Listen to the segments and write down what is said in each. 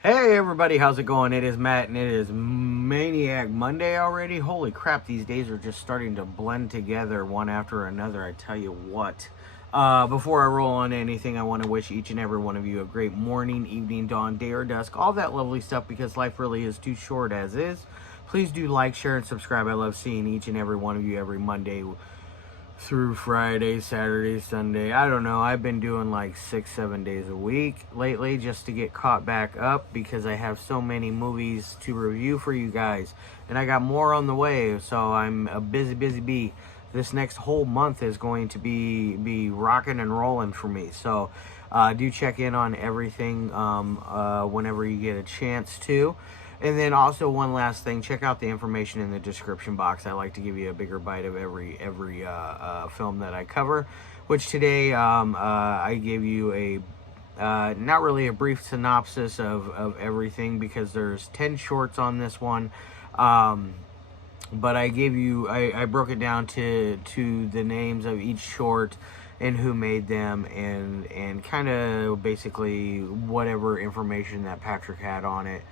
Hey everybody, how's it going? It is Matt and it is Maniac Monday already. Holy crap, these days are just starting to blend together one after another, I tell you what. Before I roll on to anything, I want to wish each and every one of you a great morning, evening, dawn, day, or dusk, all that lovely stuff, because life really is too short as is. Please do like, share, and subscribe. I love seeing each and every one of you every Monday through Friday, Saturday, Sunday. I don't know. I've been doing like 6-7 days a week lately just to get caught back up because I have so many movies to review for you guys. And I got more on the way, so I'm a busy bee. This next whole month is going to be rocking and rolling for me. So do check in on everything whenever you get a chance to. And then also one last thing, check out the information in the description box. I like to give you a bigger bite of every film that I cover, which today I gave you a not really a brief synopsis of everything because there's 10 shorts on this one. But I gave you, I broke it down to the names of each short and who made them and kind of basically whatever information that Patrick had on it.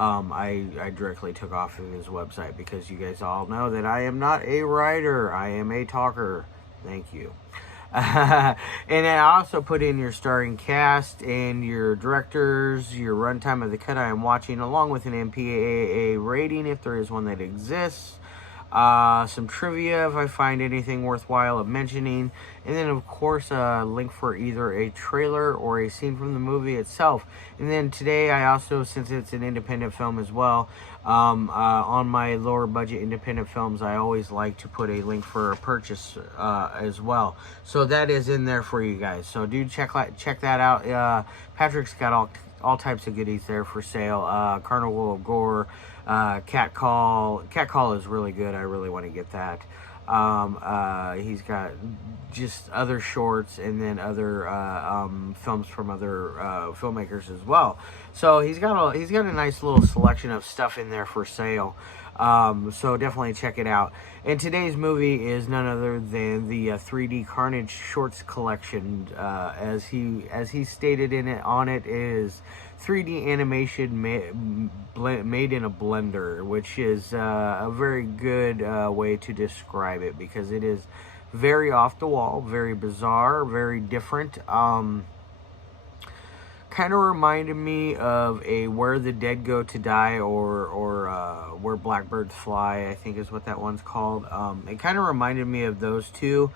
I directly took off of his website because you guys all know that I am not a writer. I am a talker. Thank you. And I also put in your starring cast and your directors, your runtime of the cut I am watching, along with an MPAA rating if there is one that exists. Some trivia if I find anything worthwhile of mentioning, and then of course a link for either a trailer or a scene from the movie itself. And then today I also, since it's an independent film as well, on my lower budget independent films, I always like to put a link for a purchase as well. So that is in there for you guys. So do check that out. Patrick's got all types of goodies there for sale. Carnival of Gore, Cat Call is really good. I really want to get that. He's got just other shorts and then other films from other filmmakers as well. So he's got a nice little selection of stuff in there for sale. So definitely check it out. And today's movie is none other than the 3D Carnage Shorts collection. As he stated on it is 3D animation made in a blender, which is a very good way to describe it because it is very off the wall, very bizarre, very different. Kind of reminded me of a Where the Dead Go to Die or Where Blackbirds Fly, I think is what that one's called. It kind of reminded me of those two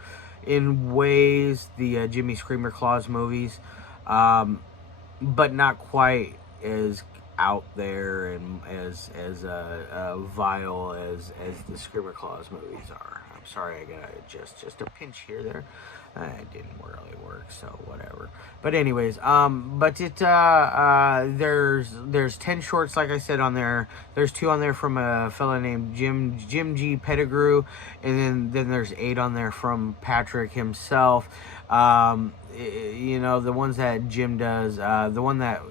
in ways, the Jimmy Screamer Claus movies, but not quite as out there and as vile as the Screamer Claus movies are. I'm sorry, I gotta adjust just a pinch here there. It didn't really work, so whatever. But anyways, but it there's 10 shorts, like I said, on there. There's 2 on there from a fella named Jim G. Petitgrew, and then there's 8 on there from Patrick himself. You know, the ones that Jim does, the one that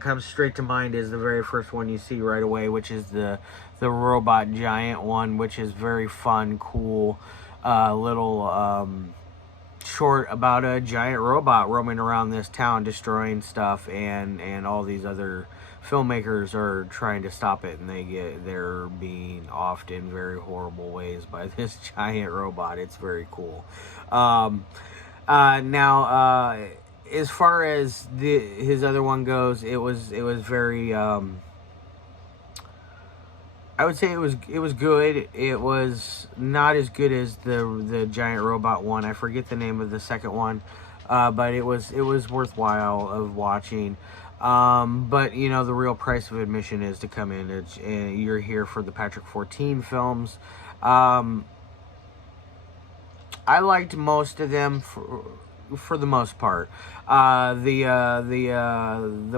comes straight to mind is the very first one you see right away, which is the robot giant one, which is very fun, cool, little short about a giant robot roaming around this town destroying stuff, and all these other filmmakers are trying to stop it, and they're being offed in very horrible ways by this giant robot. It's very cool. Now, as far as his other one goes, it was very, I would say it was good. It was not as good as the giant robot one. I forget the name of the second one, but it was worthwhile of watching. But you know, the real price of admission is to come in. You're here for the Patrick 14 films. I liked most of them for the most part. The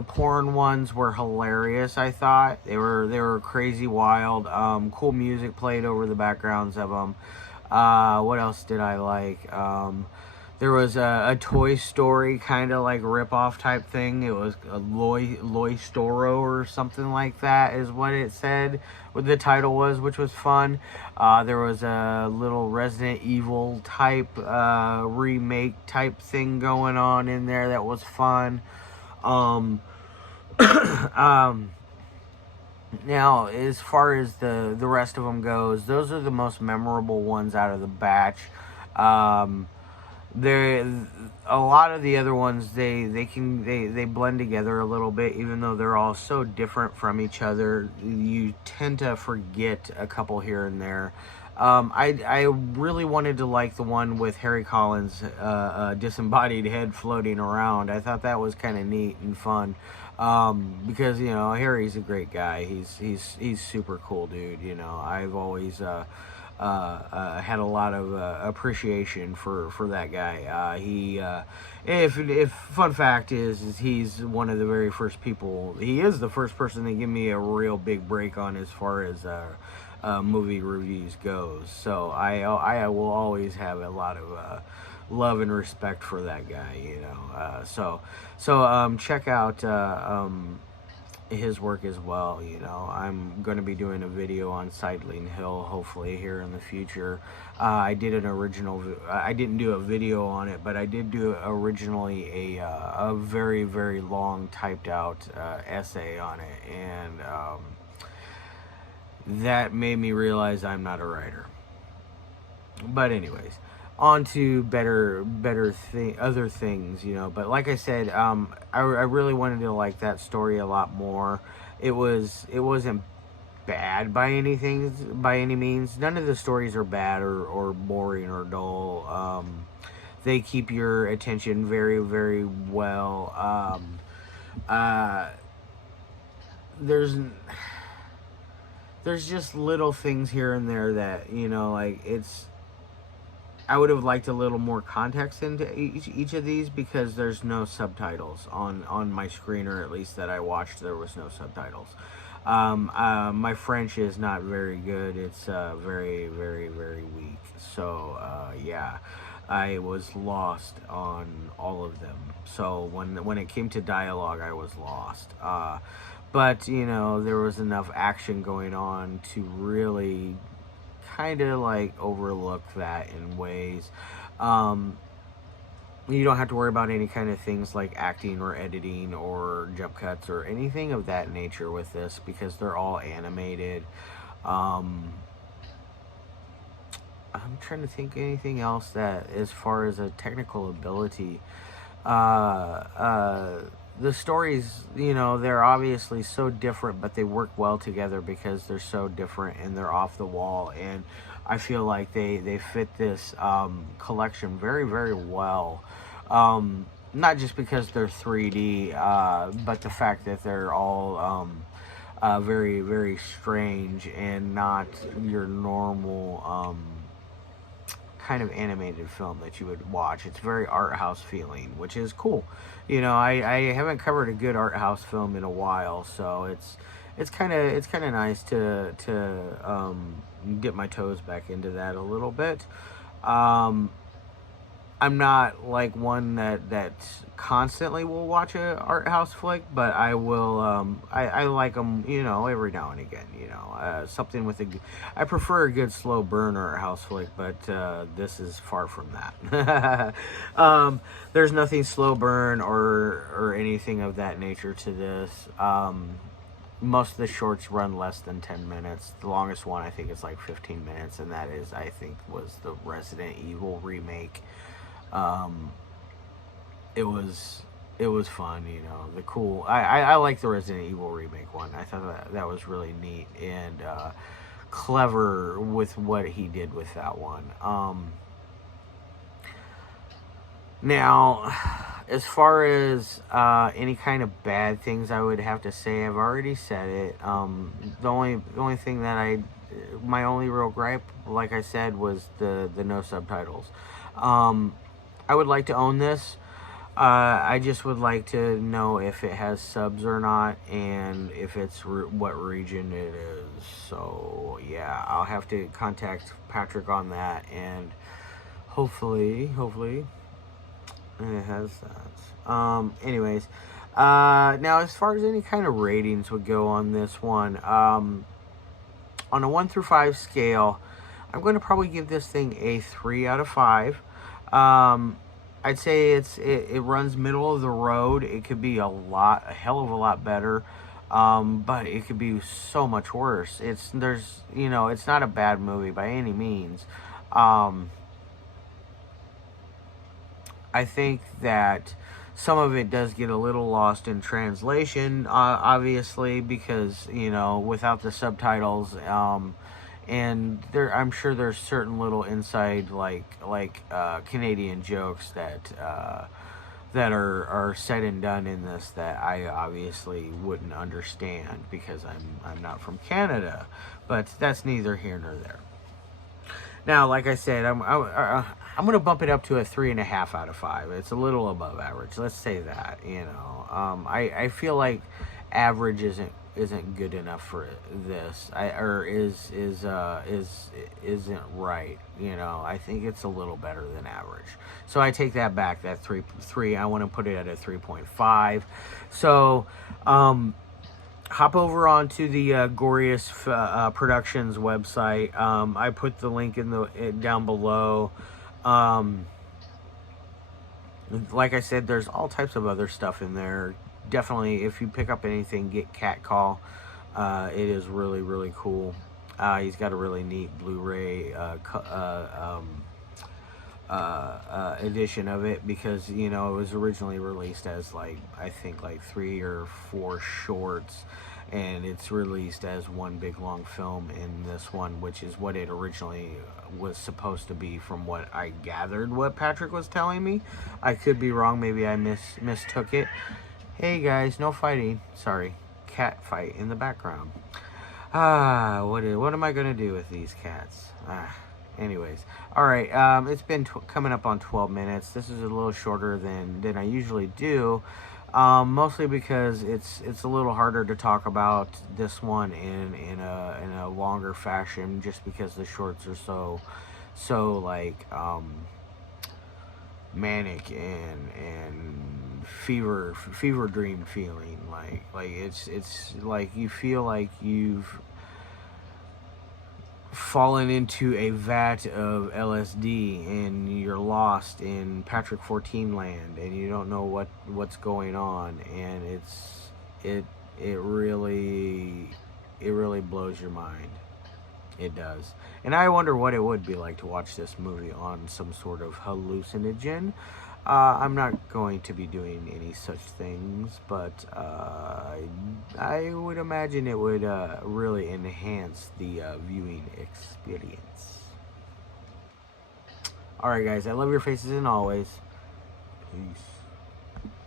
porn ones were hilarious. I thought they were crazy wild. Cool music played over the backgrounds of them. What else did I like? There was a Toy Story kind of like rip-off type thing. It was a Loy Storo or something like that is what it said, what the title was, which was fun. There was a little Resident Evil type remake type thing going on in there that was fun. Now, as far as the rest of them goes, those are the most memorable ones out of the batch. Um, there, a lot of the other ones they blend together a little bit, even though they're all so different from each other. You tend to forget a couple here and there. I really wanted to like the one with Harry Collins' disembodied head floating around. I thought that was kind of neat and fun. Because Harry's a great guy. He's super cool, dude. I've always had a lot of appreciation for that guy. If fun fact is he's one of the very first people. He is the first person to give me a real big break on as far as movie reviews goes. So I will always have a lot of love and respect for that guy. So check out his work as well. I'm going to be doing a video on Sidling Hill hopefully here in the future. I didn't do a video on it, but I did do originally a very, very long typed out essay on it, and that made me realize I'm not a writer. But anyways, on to other things, but like I said, I really wanted to like that story a lot more. It wasn't bad by any means. None of the stories are bad or boring or dull. They keep your attention very, very well. There's just little things here and there that I would have liked a little more context into each of these, because there's no subtitles on my screen, or at least that I watched, there was no subtitles. My French is not very good. It's very, very, very weak. So yeah, I was lost on all of them. So when it came to dialogue, I was lost. But there was enough action going on to really kind of overlook that in ways. You don't have to worry about any kind of things like acting or editing or jump cuts or anything of that nature with this, because they're all animated. I'm trying to think anything else that, as far as a technical ability, the stories, they're obviously so different, but they work well together because they're so different and they're off the wall. And I feel like they fit this collection very, very well. Not just because they're 3D, but the fact that they're all very, very strange and not your normal kind of animated film that you would watch. It's very art house feeling, which is cool. I haven't covered a good art house film in a while, so it's kind of nice to dip my toes back into that a little bit. I'm not like one that constantly will watch a art house flick, but I will. I like them, every now and again. Something with I prefer a good slow burn art house flick, but this is far from that. There's nothing slow burn or anything of that nature to this. Most of the shorts run less than 10 minutes. The longest one I think is like 15 minutes, and that is, I think, was the Resident Evil remake. It was fun, the cool. I like the Resident Evil remake one. I thought that was really neat and clever with what he did with that one. Now, as far as any kind of bad things I would have to say, I've already said it. The only thing that my only real gripe, like I said, was the no subtitles. I would like to own this. I just would like to know if it has subs or not, and if it's what region it is. So yeah, I'll have to contact Patrick on that, and hopefully it has that. Anyways, now as far as any kind of ratings would go on this one, on a 1 through 5 scale, I'm going to probably give this thing a 3 out of 5. I'd say it runs middle of the road. It could be a hell of a lot better, but it could be so much worse. It's not a bad movie by any means. Um, I think that some of it does get a little lost in translation, obviously, because without the subtitles, and I'm sure there's certain little inside Canadian jokes that are said and done in this that I obviously wouldn't understand because I'm not from Canada, but that's neither here nor there. Now, like I said, I'm gonna bump it up to a 3.5 out of 5. It's a little above average. Let's say that. I feel like average isn't good enough for this. Isn't right. I think it's a little better than average. So I take that back. That three. I want to put it at a 3.5. So. Hop over onto the Goriest Productions website. I put the link down below. Like I said, there's all types of other stuff in there. Definitely, if you pick up anything, get Cat Call. It is really, really cool. He's got a really neat Blu-ray edition of it because it was originally released as I think 3 or 4 shorts, and it's released as one big long film in this one, which is what it originally was supposed to be from what I gathered what Patrick was telling me. I could be wrong, maybe I mistook it. Hey guys, no fighting. Sorry, cat fight in the background. What am I gonna do with these cats? Anyways, all right. It's been coming up on 12 minutes. This is a little shorter than I usually do, mostly because it's a little harder to talk about this one in a longer fashion, just because the shorts are so manic and fever dream feeling. Like it's like you feel like you've fallen into a vat of LSD and you're lost in Patrick 14 land and you don't know what's going on, and it really blows your mind. It does. And I wonder what it would be like to watch this movie on some sort of hallucinogen. I'm not going to be doing any such things, but I would imagine it would really enhance the viewing experience. Alright guys, I love your faces and always. Peace.